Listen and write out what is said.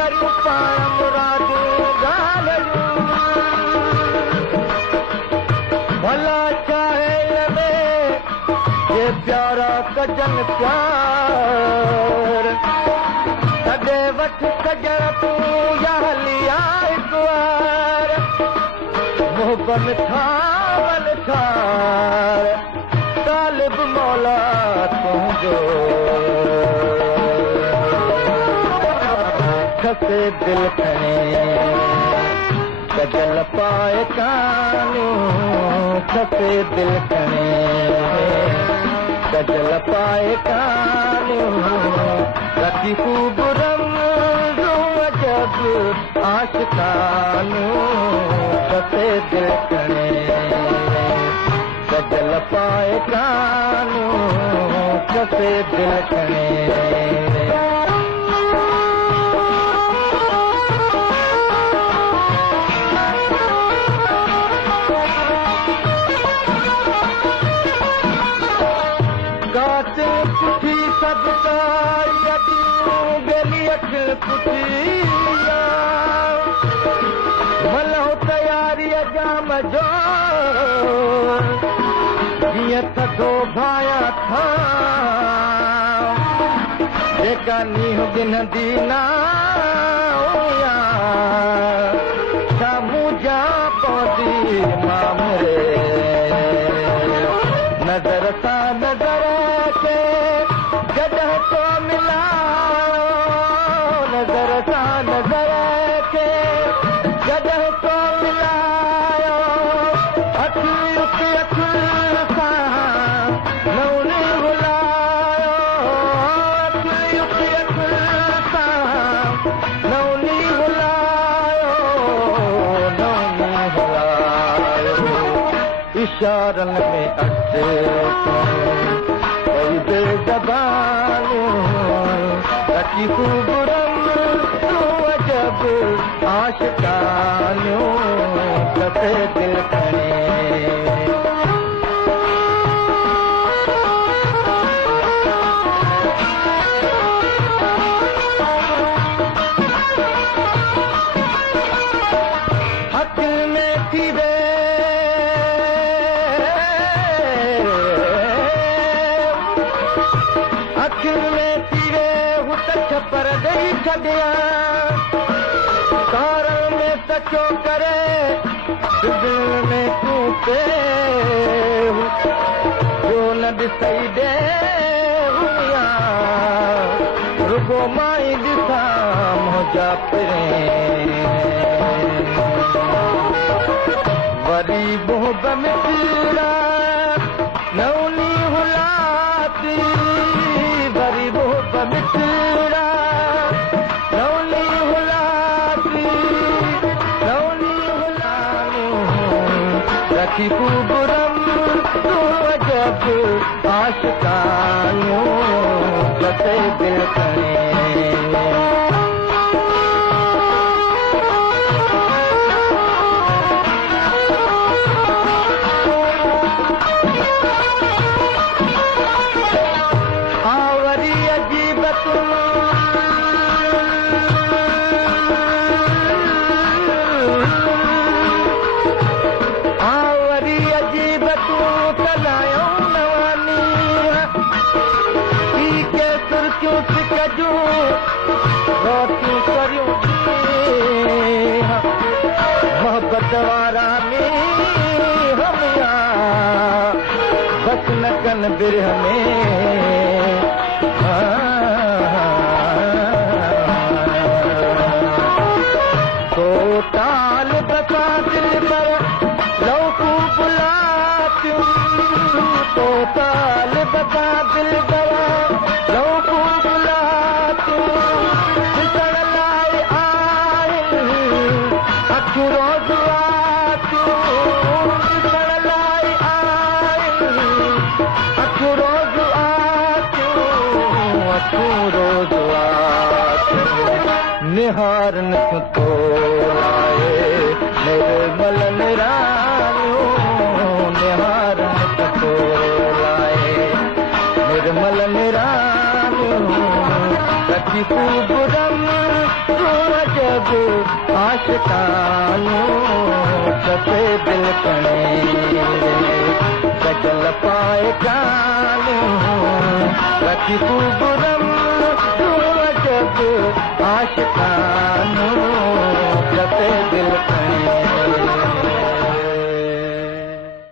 करूं पाण मुरादूं ॻाल्हियूं भला चाहे में ये प्यारा कजन प्यार तॾे वठ कजण तूं या हली आए द्वार मोहबत थावल थार तालिब मौला तुंहिंजो खसे दिल खणे कजल पाए कानूं खसे दिल खणे कजल पाए कानूं रखी खूब रंगूं अजब आशिकानूं खसे दिल खणे कजल पाए कानूं खसे दिल खणे पुठी सब गली अख पुठिया भलो तयारी जाम जो जीअं थधो भाया था जेका नींहुं गिनंदी ना हुया छा मुंहिंजा पहुती मामरे नज़र सां नज़र जॾहिं तो मिलायो नज़र सां नज़र खे जॾहिं तो मिलायो अखि सां नौनी भुलायो अखि सां नौनी भुलायो इशारनि में रखी खूब अजब आशिकानूं खसे दिल खणे हक़ में थी वे पर ॾेई छॾिया कार में सचो करे दिल में तूं पे जो न ॾिसई ॾे हुया रुगो माई ॾिसां मुंहिंजा पिरे वरी मोहब में पीड़ा नौनी हुलाती वरी मोहब में पीड़ा रखी खूब अजब आशिकानूं खसे दिल खणे आवरी अजीब मोहब्बत वारा में हमिया बस न कन बिरह में तो ताल बता दिल पर लौकू बुलातियूं तो ताल बता दिल पर लौकू रोज़ आतियूं लाई आयूं रोज़ आतियूं रोज़ आतियूं निहारन तो लाए मेरे मल निरानियूं निहारन तो लाए मेरे मल निरानियूं रखी खूब रंग जब आशिकानू ससे दिल कणे गजल पाए कानू रखी खूब रम तू जब आशिकानू